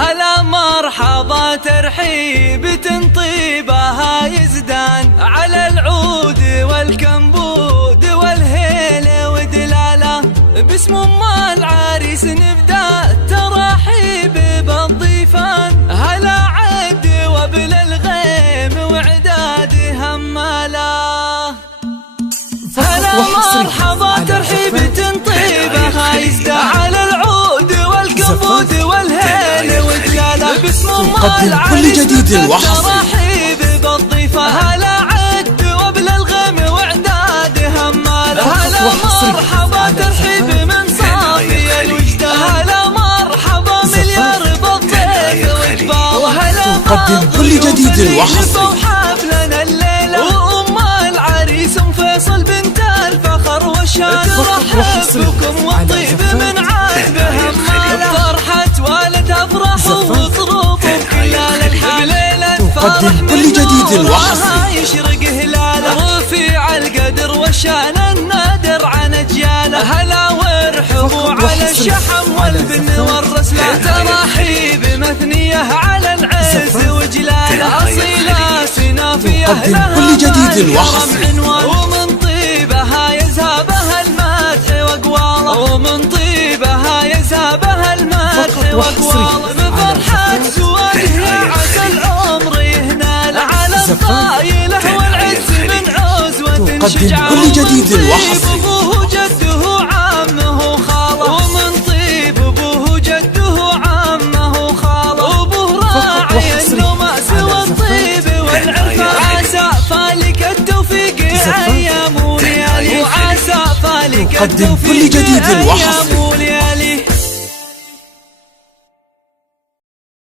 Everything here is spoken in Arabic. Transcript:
هلا مرحبا ترحيب تنطيبها يزدان على العود والكمبود والهيلة ودلالة باسم ام العريس نبدا ترحيب بالضيفان هلا عد وبل الغيم وعداد هماله هلا مرحبا ترحيب تنطيبها يزدان على العود والكبود والهيل ودلالة باسم ام العريس ترحيب بالضيفة هلا عد وبل الغيم وعداد هماله هلا مرحبا ترحيب من صافي الوجدان هلا مرحبا مليار بالضيف واقبال وهلا تقدم كل جديد وحصري حفلنا الليلة وام العريس ام فيصل بنت الفخر والشان رحب بكم والطيب من عاد هماله فرحة والد افرح وطروف خلال الحليلة تقدم كل جديد وحصري يشرق هلاله رفيع القدر والشان النادر عن اجياله هلا وارحبوا على الشحم والبن والرسلان تراحيب مثنية على العز وجلاله اصيله سنافيه تقدم كل جديد وحصري ومن طيبها يذهبها المدح واقواله ومن طيبها يذهبها المدح واقواله بفرحة زواجها عسى العمر يهنال على الطايله والعز من عزوة شجاع كل جديد وحصري ابوه جده عمه خاله ومن طيب ابوه جده عمه خاله ابوه راعي النماس والطيب والعرفان عسى فالك التوفيق ايام وليالي وعسى فالك تقدم كل جديد وحصري